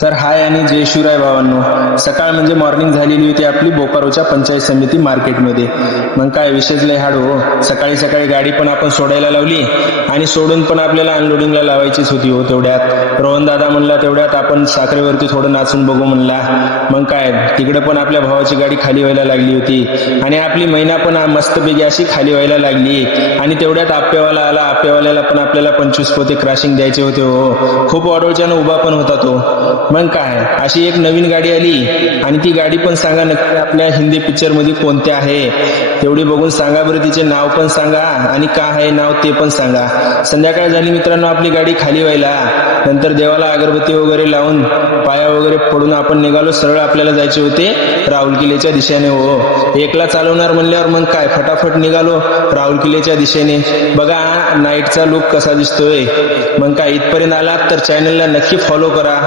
तर हाय आणि जय शिवराय भावांनो. सकाळ म्हणजे मॉर्निंग झालेली होती आपली बोकारोच्या पंचायत समिती मार्केटमध्ये. मग काय विशेष लय हाड हो. सकाळी सकाळी गाडी पण आपण सोडायला लावली आणि सोडून पण आपल्याला अनलोडिंगला लावायचीच होती हो. तेवढ्यात रोहन दादा म्हणला तेवढ्यात आपण साखरेवरती थोडं नाचून बघू म्हणला. मग काय तिकडे पण आपल्या भावाची गाडी खाली व्हायला लागली होती आणि आपली महिना पण मस्तपैकी अशी खाली व्हायला लागली. आणि तेवढ्यात आप्पेवाला आला. आप्पेवाल्याला पण आपल्याला 25 पोते क्रॅशिंग द्यायचे होते हो. खूप ऑर्डरच्यानं उभा पण होता तो. मग काय अशी एक नवीन गाडी आली आणि ती गाडी पण सांगा नक्की आपल्या हिंदी पिक्चर मध्ये कोणत्या आहे तेवढी बघून सांगा बरं. तिचे नाव पण सांगा आणि का आहे नाव ते पण सांगा. संध्याकाळ झाली मित्रांनो आपली गाडी खाली व्हायला. नंतर देवाला अगरबत्ती वगैरे लावून पाया वगैरे फोडून आपण निघालो. सरळ आपल्याला जायचे होते राहुल किल्ल्याच्या दिशेने हो. एकला चालवणार म्हणल्यावर मग काय फटाफट निघालो राहुल किल्ल्याच्या दिशेने. बघा नाईटचा लुक कसा दिसतोय. मग काय इथपर्यंत आलात तर चॅनलला नक्की फॉलो करा.